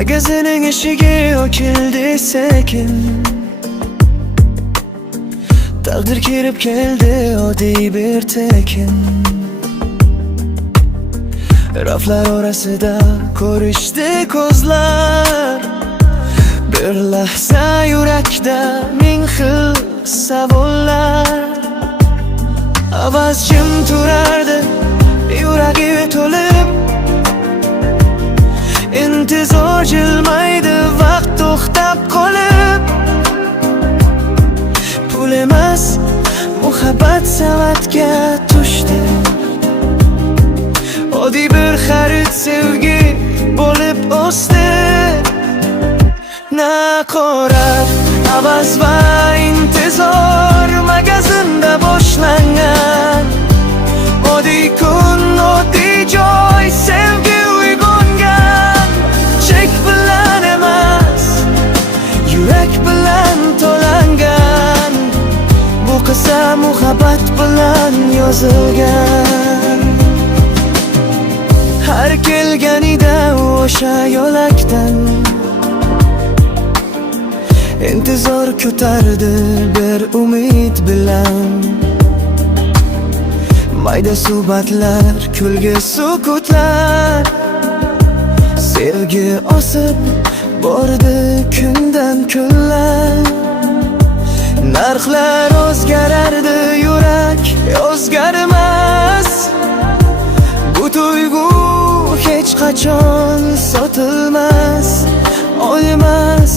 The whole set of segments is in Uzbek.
Magazining eshigi ochildi sekin. Taqdir kirib keldi oddiy bir tekin. Raflar orasida ko'rishdi ko'zlar. Bir lahza yurakda ming xil savollar. Avaz jim turardi yuragi to'lib. İntizor jilmaydi vaqt to'xtab qolib. Pul emas muhabbat savatga tushdi. Oddiy bir xarid sevgi bo'lib o'sdi. Naqorat, avaz va intizor magazinda boshlangan. Oddiy kun, oddiy joy, sevgi uyg'ongan. Chek bilan emas, yurak bilan to'langan. Bu qissa muhabbat bilan yozilgan. Har kelganida o'sha yo'lakdan intizor ko'tardi bir umid bilan. Mayda suhbatlar, kulgi sukutlar. Sevgi osib bordi kundan kunlar. Narxlar o'zgarardi, yurak o'zgarmas. Bu tuyg'u hech qachon sotilmas, olmas.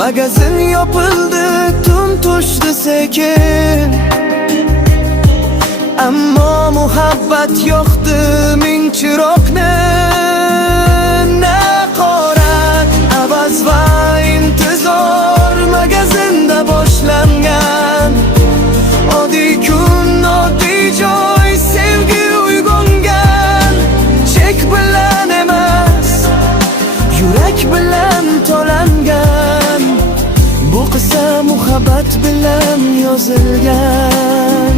Magazin yopildi, tun to'shdi sekin. Ammo muhabbat yoqdi ming chiroqni. Naqorat, avaz va intizor magazinda boshlangan. Oddiy kun, oddiy joy, sevgi uyg'ongan. Chek bilan emas, yurak bilan to'langan. Bu qissa muhabbat bilan yozilgan.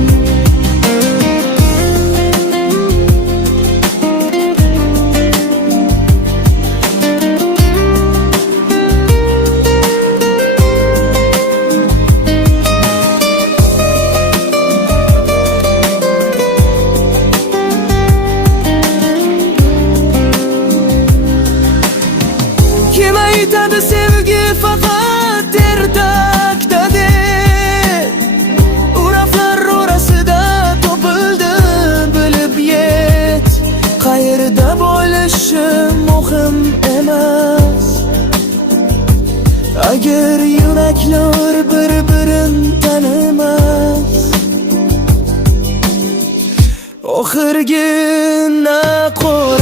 Kim aytadi sevgi faqat ertakda deb? Uraflar orasida topildi bilib yet. Qayerda bo'lishi muhim emas. Agar yuraklar bir-birini tanimas. Oxirgi naqorat